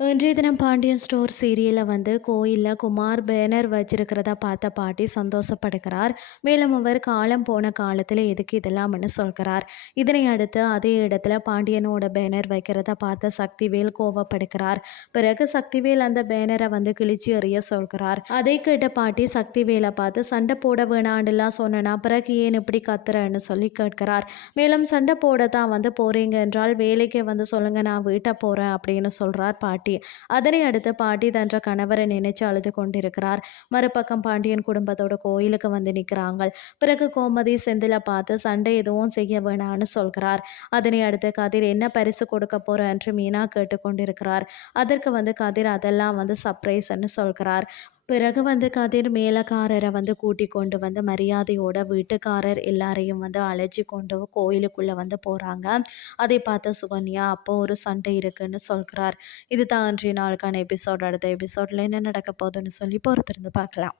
இன்றைய தினம் பாண்டியன் ஸ்டோர் சீரியலில் வந்து கோயிலில் குமார் பேனர் வச்சிருக்கிறதா பார்த்த பாட்டி சந்தோஷப்படுகிறார். மேலும் அவர் காலம் போன காலத்தில் எதுக்கு இதெல்லாம்னு சொல்கிறார். இதனை அடுத்து அதே இடத்துல பாண்டியனோட பேனர் வைக்கிறத பார்த்த சக்திவேல் கோவப்படுகிறார். பிறகு சக்திவேல் அந்த பேனரை வந்து கிழிச்சு எறிய சொல்கிறார். அதை கேட்ட பாட்டி சக்திவேலை பார்த்து சண்டை போட வேணாண்டுலாம் சொன்னா பிறகு ஏன் இப்படி கத்துறன்னு சொல்லி கேட்கிறார். மேலும் சண்டை போட தான் வந்து போறீங்க என்றால் வேலைக்கு வந்து சொல்லுங்க நான் வீட்டை போகிறேன் அப்படின்னு சொல்கிறார் பாட்டி. பாட்டி. அதனை அடுத்து பாட்டி தன்ற கணவரை நினைச்சு அழுது கொண்டிருக்கிறார். மறுபக்கம் பாண்டியன் குடும்பத்தோட கோயிலுக்கு வந்து நிற்கிறாங்க பிறகு கோமதி செந்தில பார்த்து சண்டை எதுவும் செய்ய வேணான்னு சொல்கிறார். அதனை அடுத்து கதிர் என்ன பரிசு கொடுக்க போறேன் என்று மீனா கேட்டுக்கொண்டிருக்கிறார் அதற்கு வந்து கதிர் அதெல்லாம் வந்து சர்ப்ரைஸ்ன்னு சொல்கிறார். பிறகு வந்து கதிர் மேலக்காரரை வந்து கூட்டி கொண்டு வந்து மரியாதையோட வீட்டுக்காரர் எல்லாரையும் வந்து அழைச்சி கொண்டு கோயிலுக்குள்ளே வந்து போகிறாங்க அதை பார்த்த சுகன்யா அப்போ ஒரு சண்டை இருக்குன்னு சொல்கிறார். இது தான் அன்றைய நாளுக்கான எபிசோட். அடுத்த எபிசோடில் என்ன நடக்க போகுதுன்னு சொல்லி பொறுத்திருந்து பார்க்கலாம்.